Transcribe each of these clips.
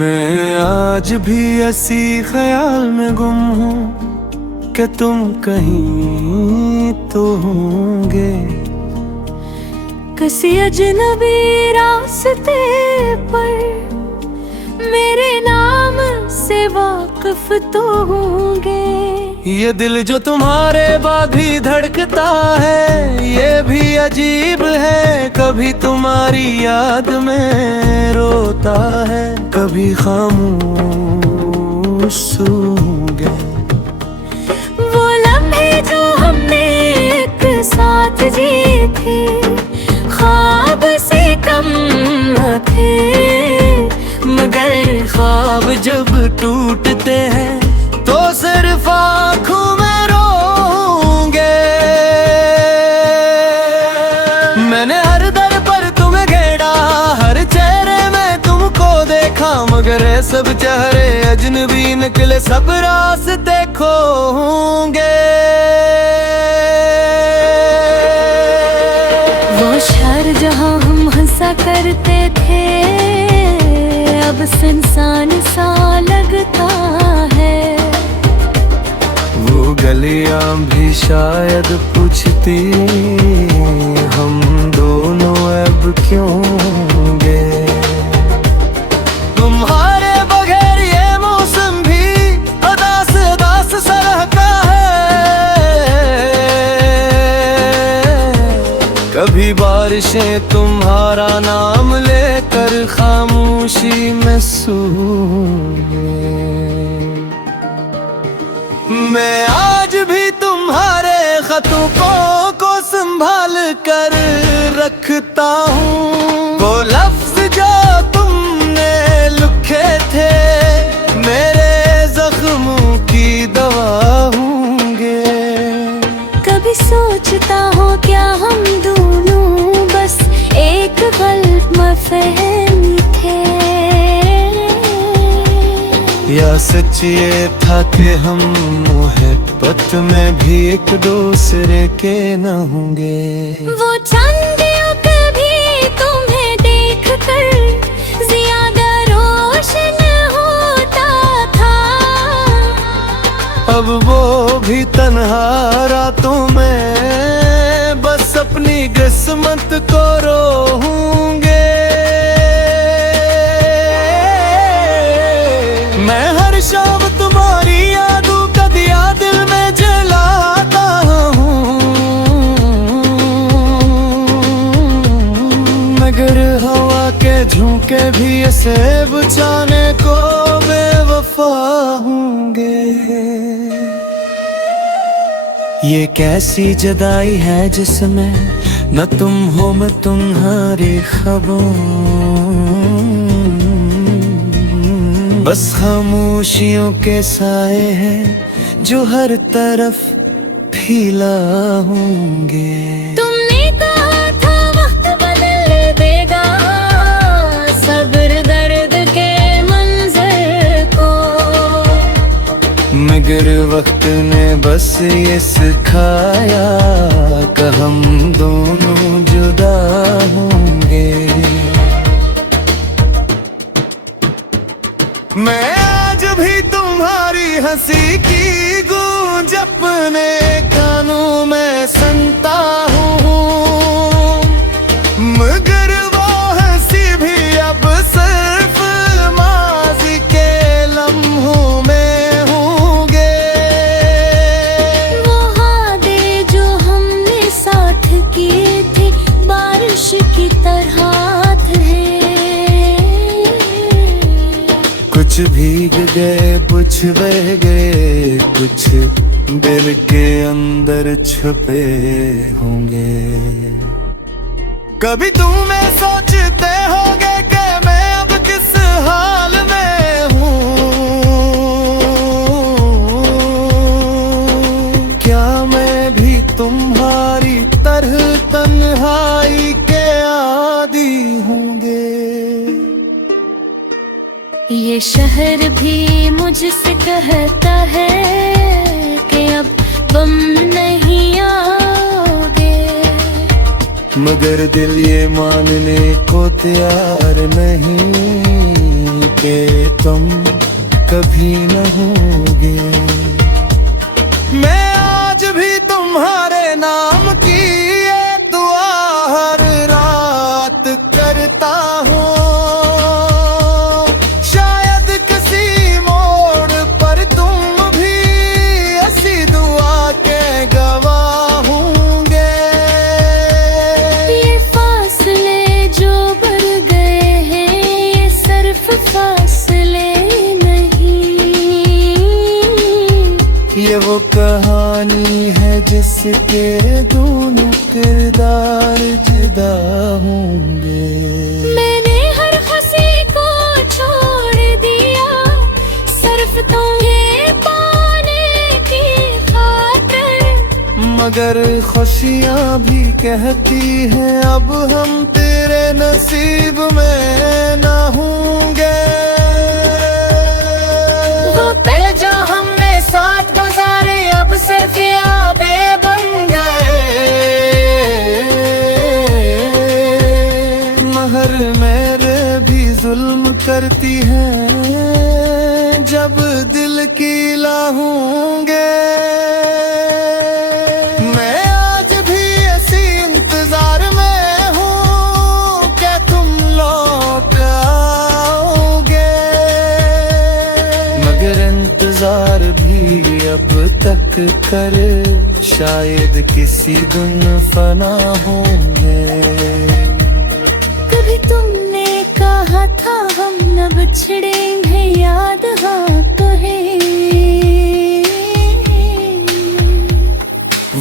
मैं आज भी ऐसी ख्याल में गुम हूँ कि तुम कहीं तो होंगे। किसी अजनबी रास्ते पर मेरे नाम से वाकिफ तो होंगे। ये दिल जो तुम्हारे बाद भी धड़कता है, ये भी अजीब है। कभी तुम्हारी याद में रोता है, कभी खामोश सूंगे। वो लम्हे जो हमने एक साथ जिए थे, ख्वाब से कम न थे। मगर ख्वाब जब टूटते हैं तो सिर्फ आँखों में रोंगे। मैंने हर दर पर तुम्हें घेरा, हर चेहरे में तुमको देखा, मगर ये सब चेहरे अजनबी निकले, सब रास्ते खो होंगे। वो शहर जहाँ हम हंसा करते थे, अब सुनसान सा लगता है। वो गलियां भी शायद पूछती, हम दोनों अब क्यों होंगे। तुम्हारे बगैर ये मौसम भी उदास उदास सा रहता है। कभी बारिशें तुम्हारा नाम लेकर खामोशी में सूंघे। मैं आज भी तुम्हारे खतों को संभाल कर रखता हूँ। वो लफ्ज जो तुमने लिखे थे, मेरे जख्मों की दवा होंगे। कभी सोचता हो क्या हम दोनों बस एक गलतफहमी थे, या सच ये था कि हम मोहब्बत में भी एक दूसरे के न होंगे। वो चांदियों कभी तुम्हें देखकर ज्यादा रोशन होता था, अब वो भी तन्हा रातों में बस अपनी किस्मत को रोऊंगे। मैं हर शाम तुम्हारी यादों का दिया दिल में जलाता हूँ, मगर हवा के झोंके भी इसे बुझाने को बेवफा होंगे। ये कैसी जुदाई है जिसमें न तुम हो मैं तुम्हारी खबरों, बस खामोशियों के साए हैं जो हर तरफ फैला होंगे। तुमने कहा था वक्त बदल देगा सब्र दर्द के मंजर को, मगर वक्त ने बस ये सिखाया कि हम दोनों जुदा होंगे। मैं आज भी तुम्हारी हंसी की गूंज अपने कानों में सुनता हूँ, मगर वो हंसी भी अब सिर्फ माज़ी के लम्हों में होंगे। वो वादे जो हमने साथ किए थे बारिश की तरह थे, कुछ भीग गए कुछ बह गए, कुछ दिल के अंदर छुपे होंगे। कभी तुम सोचते होगे कि मैं अब किस हाल में हूँ, क्या मैं भी तुम्हारी तरह तन्हाई के आदी होंगे। ये शहर भी मुझसे कहता है कि अब तुम नहीं आओगे, मगर दिल ये मानने को तैयार नहीं कि गम कभी न होंगे। मैं आज भी तुम्हारे नाम की ये दुआ हर रात करता हूँ। शायद किसी मोड़ पर तुम भी ऐसी दुआ के गवाह होंगे। ये फासले जो बढ़ गए हैं ये सिर्फ फासले नहीं, ये वो कहानी है जिसके दोनों किरदार जुदा होंगे। मैंने हर हंसी को छोड़ दिया सिर्फ तुम्हें पाने की खातिर, मगर खुशियाँ भी कहती हैं अब हम तेरे नसीब में ना होंगे। वो पल जो हमने साथ गुजारे अब सिर्फ यादें बन गए। महर मेरे भी जुल्म करती है जब दिल की होंगे। मैं आज भी ऐसी इंतजार में हूँ क्या तुम लौट आओगे, मगर इंतजार भी अब तक करे शायद किसी दिन फना होंगे। कभी तुमने कहा था हम न बिछड़ेंगे, याद हाँ तो है।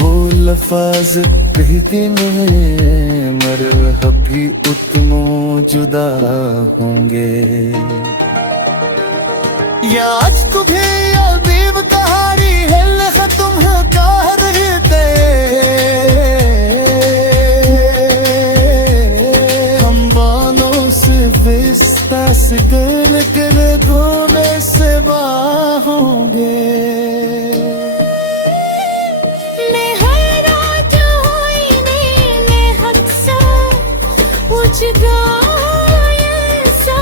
वो लफ्ज़ कहते में मरहब भी उतनो जुदा होंगे। या आज तुम्हें अबीब कहानी है तुम कह रहे थे। हम बानों से विस्ता से गल कर धोने से होंगे। मैं हर रात हुई नीले हद सा उजगा ऐसा,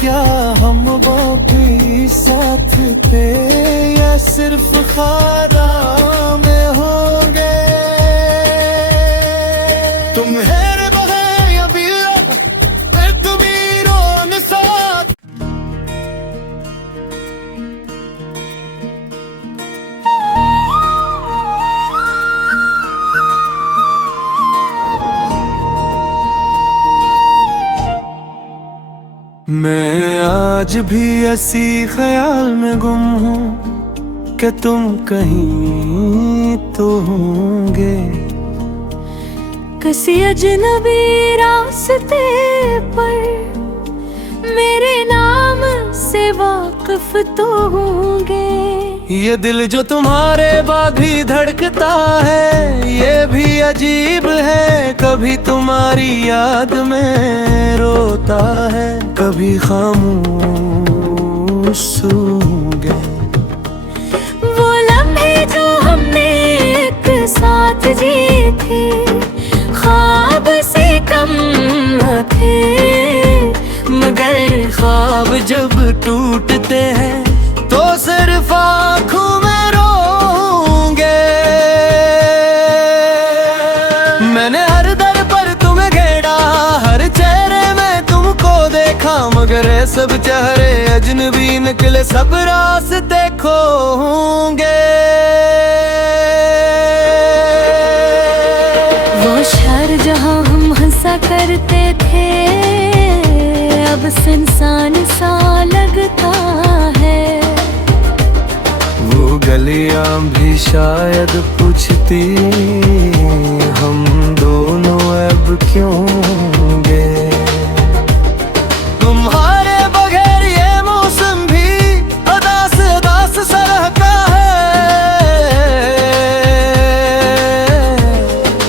क्या हम बाकी साथ थे या सिर्फ खारा में होंगे। तुम्हारे बगैर या फिर तुम्हारे साथ। मैं आज भी ऐसी ख्याल में गुम हूँ कि तुम कहीं तो होंगे। किसी अजनबी रास्ते पर मेरे नाम से वाकिफ तो होंगे। ये दिल जो तुम्हारे बाद भी धड़कता है ये भी अजीब है। कभी तुम्हारी याद में रोता है कभी खामोश सूंगे। वो लम्हे जो हमने एक साथ जिए थे ख्वाब से कम न थे, मगर ख्वाब जब टूटते हैं तो सिर्फ आँखों में रोंगे। मैंने हर दर पर तुम्हें घेरा हर चेहरे में तुमको देखा, मगर ये सब चेहरे अजनबी निकले सब रास्ते खो होंगे। वो शहर जहाँ हम हंसा करते थे अब सुनसान सा लगता है। वो गलियां भी शायद पूछती हम दोनों अब क्यों होंगे। तुम्हारे बगैर ये मौसम भी उदास उदास सा रहता है।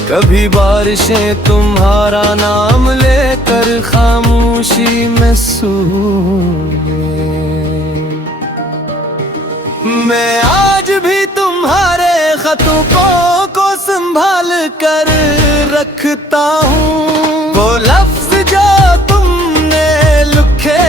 कभी बारिशें तुम्हारा नाम लेकर खामोशी में सूंघे। मैं आज भी तुम्हारे खतों को संभाल कर रखता हूँ। वो लफ्ज जो तुमने लिखे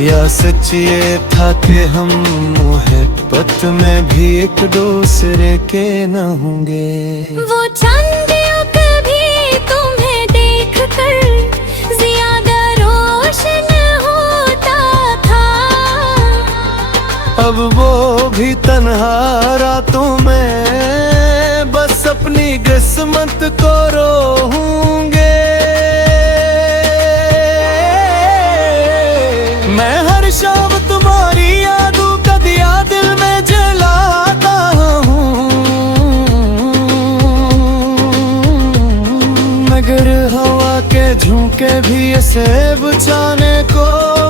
या सच ये था कि हम मोहब्बत में भी एक दूसरे के न होंगे। वो चांदियों कभी तुम्हें देख कर ज्यादा रोशन होता था, अब वो भी तन्हा रातों में बस अपनी किस्मत को रोऊंगे। मैं हर शाम तुम्हारी यादों का दिया दिल में जलाता हूँ, मगर हवा के झोंके भी इसे बुझाने को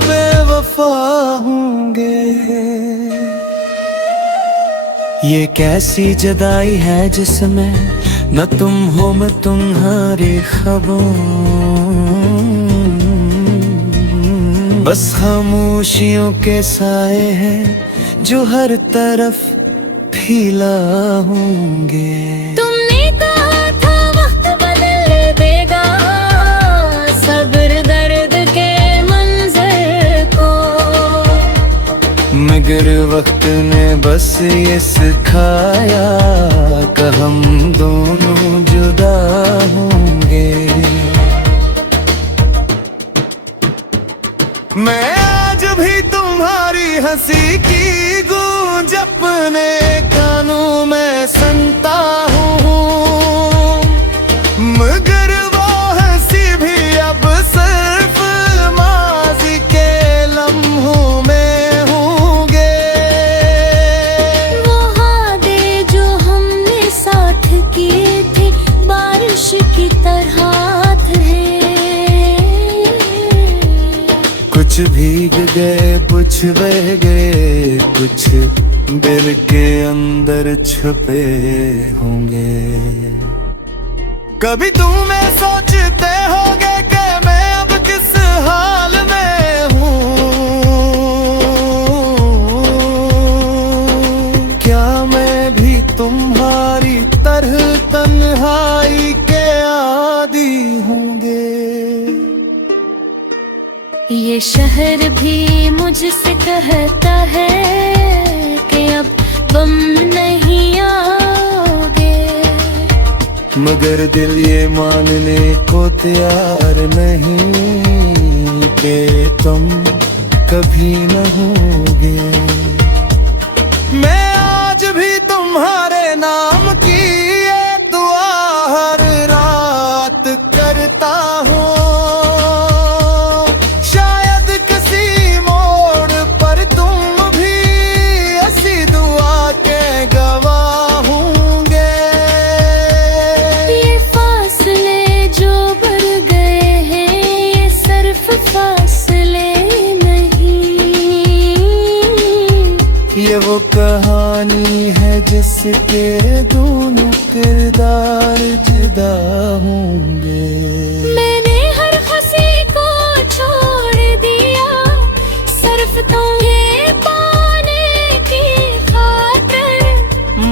बेवफा होंगे। ये कैसी जुदाई है जिसमें न तुम हो मैं तुम्हारी खबरों, बस खामोशियों के साए हैं जो हर तरफ फैला होंगे। तुमने कहा था वक्त बदल देगा सब्र दर्द के मंजर को, मगर वक्त ने बस ये सिखाया कि हम दोनों जुदा होंगे। मैं आज भी तुम्हारी हंसी की गूंज अपने कानों में सुनता हूँ, मगर वो हंसी भी अब सिर्फ माजी के लम्हों में होंगे। वो वादे जो हमने साथ किए थे बारिश की तरह थे, कुछ भीग गए कुछ बह गए, कुछ दिल के अंदर छुपे होंगे। कभी तुम सोचते होगे कि मैं अब किस हाल में हूँ, क्या मैं भी तुम्हारी तरह तन्हाई के आदी होंगे। ये शहर भी मुझसे कहता है कि अब तुम नहीं आओगे, मगर दिल ये मानने को तैयार नहीं कि तुम कभी न होगे। मैं आज भी तुम्हारे नाम की ये दुआ हर रात करता हूँ, ये वो कहानी है जिसके दोनों किरदार जुदा होंगे। मैंने हर खुशी को छोड़ दिया सिर्फ तुम्हें पाने की खातिर,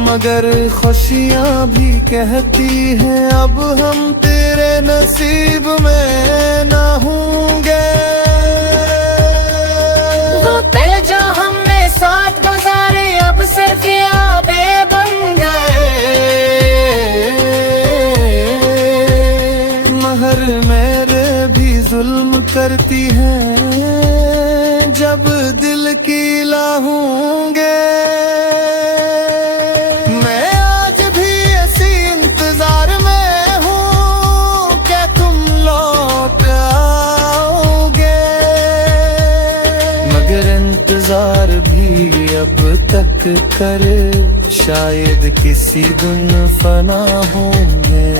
मगर खुशियाँ भी कहती हैं अब हम तेरे नसीब में ना होंगे। वो पल जो हमने साथ गुजारे अब सिर्फ यादें बन गए, महर मेरे भी जुल्म करती है जब दिल की लाहूंगे। मैं आज भी ऐसी इंतजार में हूँ कि तुम लौट आओगे, मगर इंतजार भी अब तक कर शायद किसी दिन फना होंगे।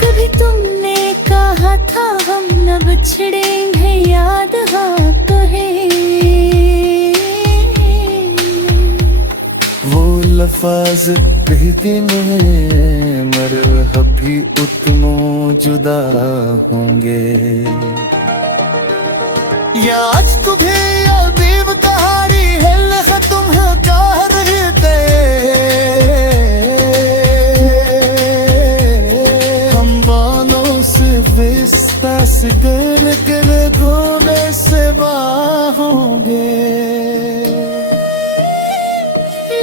कभी तुमने कहा था हम न बिछड़ेंगे, याद हाँ तो है वो लफ्ज़ कह दिन मर अभी उतनो जुदा होंगे। या आज तुम्हें अदीब कहानी है तुम कह रहे थे, हम बानों से विस्तास गल के घोने से होंगे।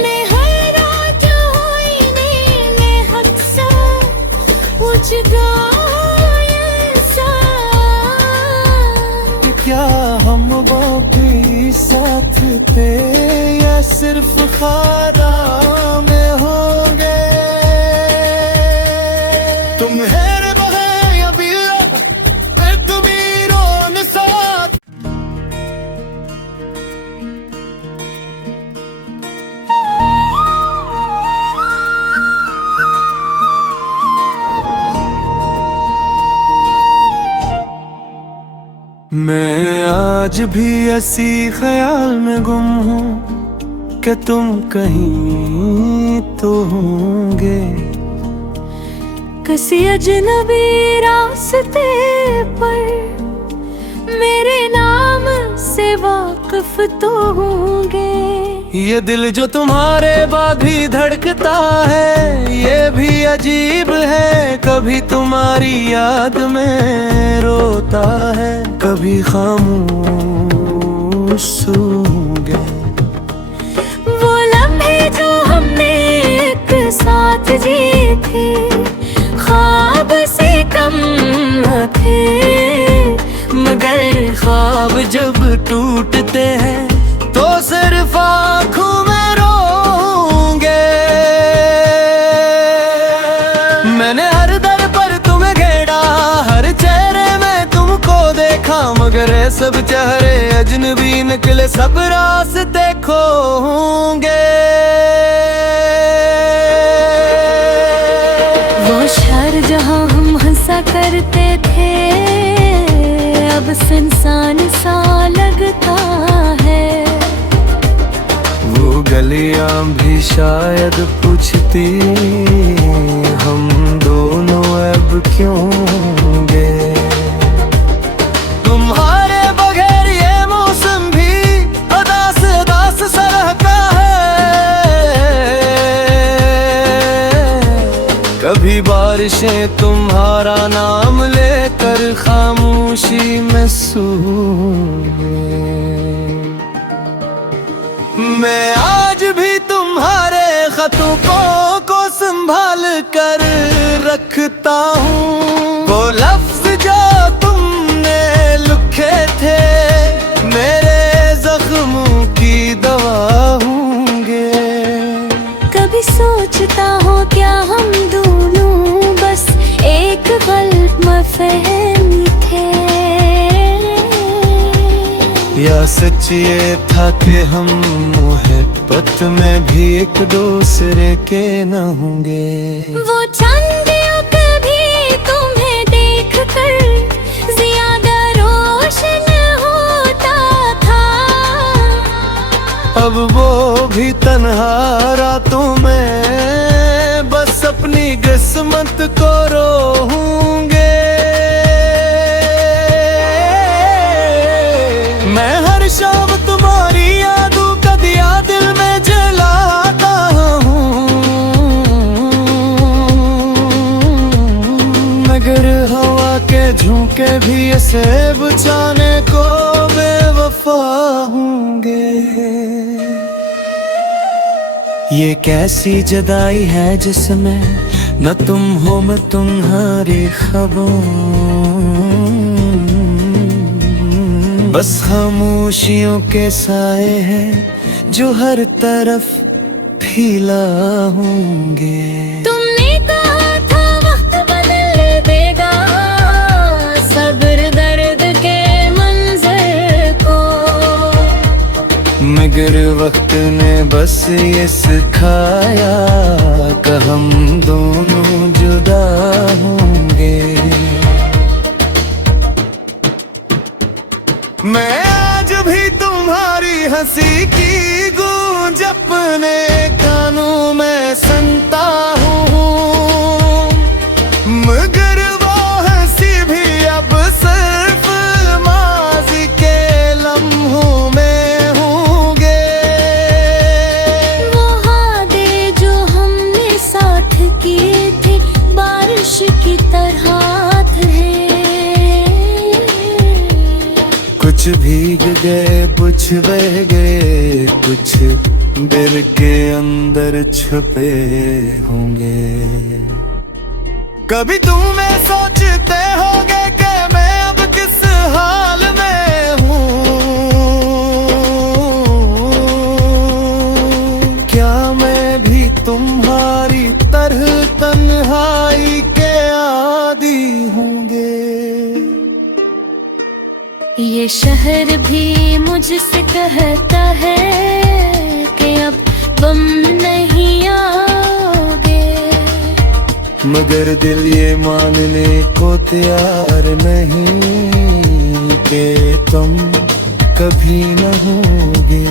मैं हर रात होइने में हक्सा उजगा ऐसा कि क्या हम वो भी साथ थे या सिर्फ खारा में होंगे। तुम हेरे बहे या बिल्ला तुम्ही रोन साथ। मैं आज भी ऐसी ख्याल में गुम हूँ कि तुम कहीं तो होंगे। किसी अजनबी रास्ते पर मेरे नाम से वाकिफ तो होंगे। ये दिल जो तुम्हारे बाद भी धड़कता है ये भी अजीब है। कभी तुम्हारी याद में रोता है कभी खामोश सूंगे। वो लम्हे जो हमने एक साथ जिए थे ख्वाब से कम न थे। मगर ख्वाब जब टूटते हैं तो सिर्फ आँखों में रोंगे। मैंने हर दर पर तुम्हें घेरा हर चेहरे में तुमको देखा मगर ये सब चेहरे अजनबी निकले सब रास्ते खो होंगे। वो शहर जहाँ हम हंसा करते थे अब सुनसान सा लगता है। वो गलियां भी शायद पूछती हम दोनों अब क्यों होंगे। तुम्हारे बगैर ये मौसम भी अदास दास सा रहता है। कभी बारिशें तुम्हारा नाम लेकर खामोशी में सूंघे। मैं आज भी तुम्हारे खतों को संभाल कर रखता हूँ। वो लफ्ज जो तुमने लिखे थे मेरे जख्मों की दवा होंगे। कभी सोचता हो क्या हम दोनों बस एक गलत महफहमी थे या सच ये था कि हम मोहब्बत में भी एक दूसरे के न होंगे। वो चांदियों कभी तुम्हें देख कर ज्यादा रोशन होता था। अब वो भी तन्हा रातों में बस अपनी किस्मत को रोऊंगे। मैं हर शाम तुम्हारी यादों का दिया दिल में जलाता हूँ मगर हवा के झोंके भी ऐसे बुझाने को बेवफा होंगे। ये कैसी जुदाई है जिसमें न तुम हो मैं तुम्हारी खबरों। बस खामोशियों के साए हैं जो हर तरफ फैला होंगे। तुमने कहा था वक्त बदल देगा सब्र दर्द के मंजर को। मगर वक्त ने बस ये सिखाया कि हम दोनों जुदा होंगे। मैं आज भी तुम्हारी हंसी की गूंज अपने कानों में सुनता हूँ मगर वो हंसी भी अब सिर्फ माजी के लम्हों में होंगे। वो वादे जो हमने साथ किए थे बारिश की तरह थे। कुछ भीग गए कुछ बह गए, कुछ दिल के अंदर छुपे होंगे। कभी तुम्हें सोचते होगे कि मैं अब किस हाल में हूँ, क्या मैं भी तुम्हारी तरह तन्हाई के आदी होंगे। ये शहर भी मुझसे कहता है कि अब तुम नहीं आओगे, मगर दिल ये मानने को तैयार नहीं कि तुम कभी न होगे।